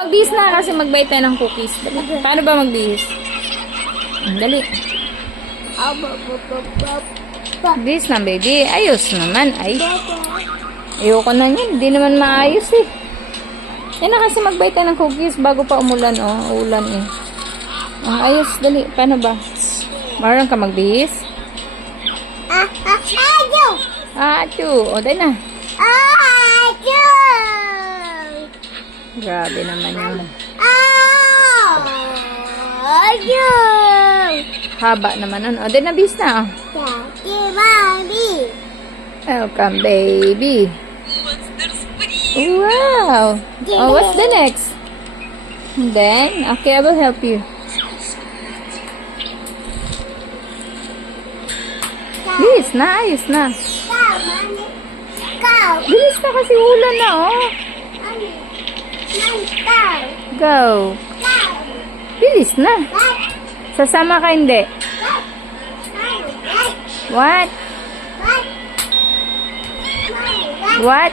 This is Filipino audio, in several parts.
Magbihis na kasi magbay tayo ng cookies. Dali. Paano ba magbihis? Dali. Bihis na, baby. Ayos naman. Ay. Ayoko na yun. Hindi naman maayos eh. Yan na kasi magbay tayo ng cookies bago pa umulan. Oh, ulan eh. Ayos. Dali. Paano ba? Marunong ka magbihis? Acho. O, dahil na. Grabe naman yun. Haba naman nun. O, dahil na bis na. Welcome, baby. Wow. Oh, what's the next? And then, okay, I will help you. Bilis na, ayos na. Bilis na kasi ulan na, oh. Go. Bilis na. Sasama ka hindi? What? What?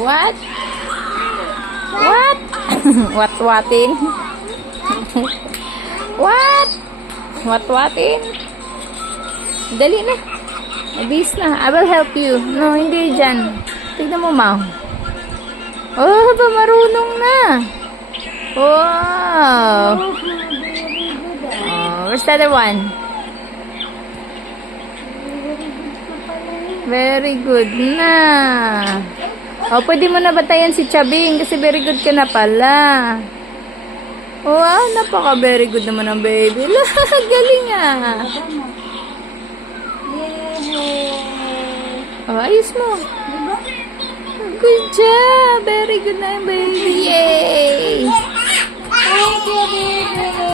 What? What? What-watin? What? What-watin? Dali na. Mabilis na. I will help you. No, hindi dyan. Tignan mo, ma. Oh, ba marunong na. Wow. Oh, where's the other one? Very good na. Oh, pwede mo na batayan si Chabing kasi very good ka na pala. Wow, napaka very good naman ang baby. Galing ah. Oh, ayos mo. Good job. Very good na yung baby.